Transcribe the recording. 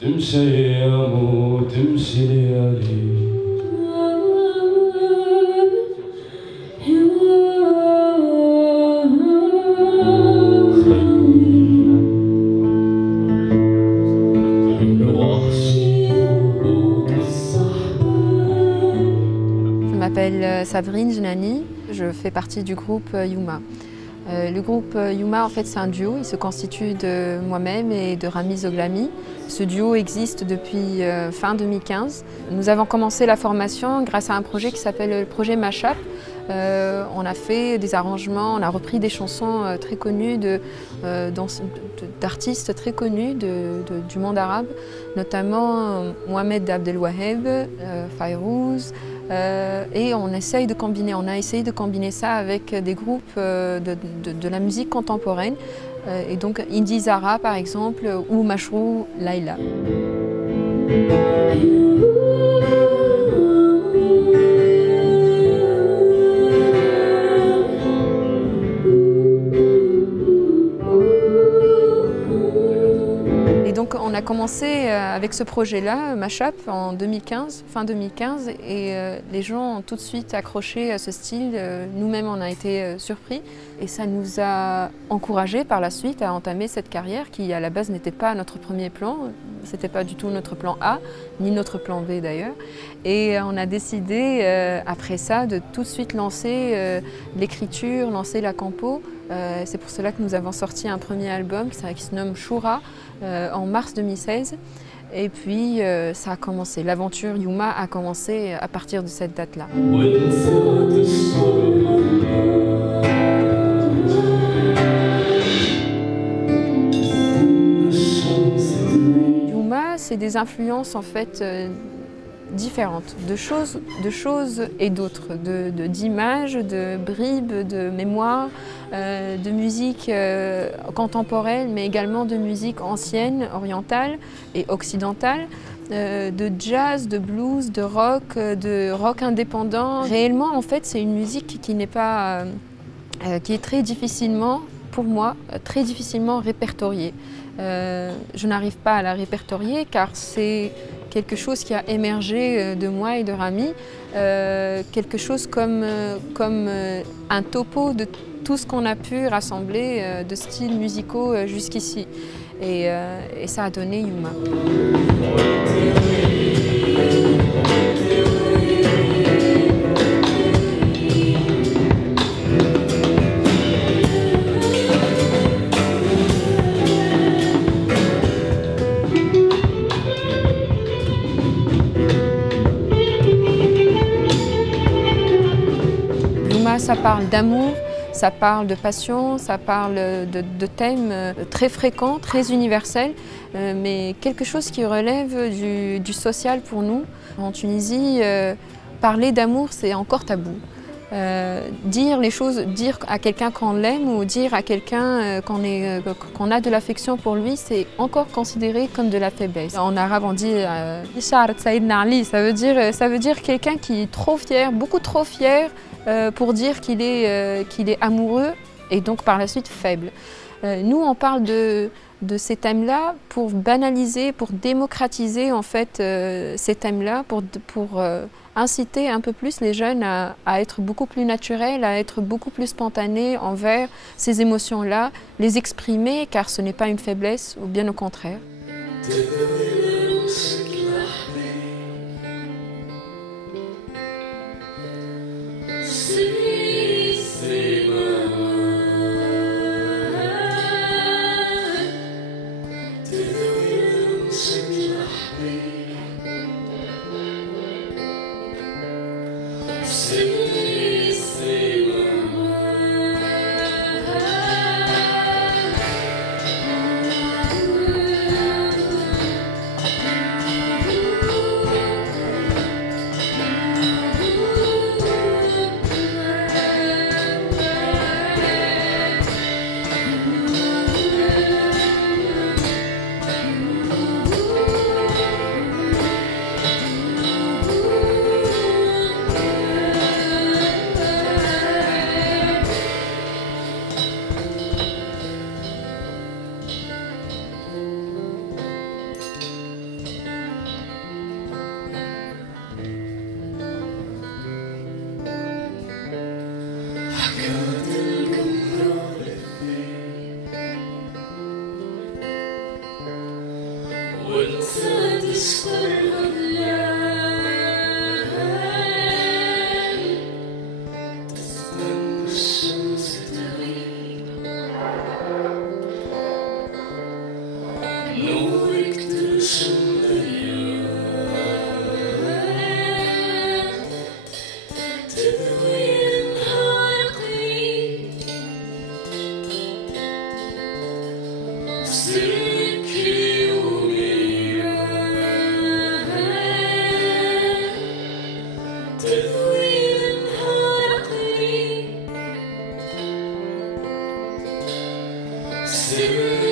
تمشي أيام وتمشي ليالي Je m'appelle Sabrine Jenani, je fais partie du groupe Yuma. Le groupe Yuma, en fait, c'est un duo. Il se constitue de moi-même et de Rami Zoglami. Ce duo existe depuis fin 2015. Nous avons commencé la formation grâce à un projet qui s'appelle le projet Mashup. On a fait des arrangements, on a repris des chansons très connues d'artistes très connus du monde arabe, notamment Mohamed Abdel Waheb, Fayrouz, et on a essayé de combiner ça avec des groupes de la musique contemporaine, et donc Indi Zara par exemple, ou Mashrou Laila. Et donc on a commencé avec ce projet-là, Mashup, en 2015, fin 2015, et les gens ont tout de suite accroché à ce style. Nous-mêmes, on a été surpris, et ça nous a encouragés par la suite à entamer cette carrière qui, à la base, n'était pas notre premier plan. C'était pas du tout notre plan A, ni notre plan B d'ailleurs. Et on a décidé, après ça, de tout de suite lancer l'écriture, lancer la compo. C'est pour cela que nous avons sorti un premier album qui se nomme Shura en mars 2016. Et puis ça a commencé, l'aventure Yuma a commencé à partir de cette date-là. Yuma, c'est des influences en fait différentes, de choses et d'autres, d'images, de bribes, de mémoire, de musique contemporaine, mais également de musique ancienne, orientale et occidentale, de jazz, de blues, de rock indépendant. Réellement, en fait, c'est une musique qui n'est pas, qui est très difficilement, pour moi, très difficilement répertoriée. Je n'arrive pas à la répertorier car c'est quelque chose qui a émergé de moi et de Rami, quelque chose comme un topo de tout ce qu'on a pu rassembler de styles musicaux jusqu'ici. Et ça a donné Yuma. Ça parle d'amour, ça parle de passion, ça parle de thèmes très fréquents, très universels, mais quelque chose qui relève du social pour nous. En Tunisie, parler d'amour, c'est encore tabou. Dire les choses, dire à quelqu'un qu'on l'aime ou dire à quelqu'un qu'on a de l'affection pour lui, c'est encore considéré comme de la faiblesse. En arabe, on dit ça veut dire quelqu'un qui est trop fier, beaucoup trop fier pour dire qu'il est amoureux et donc par la suite faible. Nous, on parle de ces thèmes-là pour banaliser, pour démocratiser en fait ces thèmes-là, pour inciter un peu plus les jeunes à être beaucoup plus naturels, à être beaucoup plus spontanés envers ces émotions-là, les exprimer car ce n'est pas une faiblesse, ou bien au contraire. Sing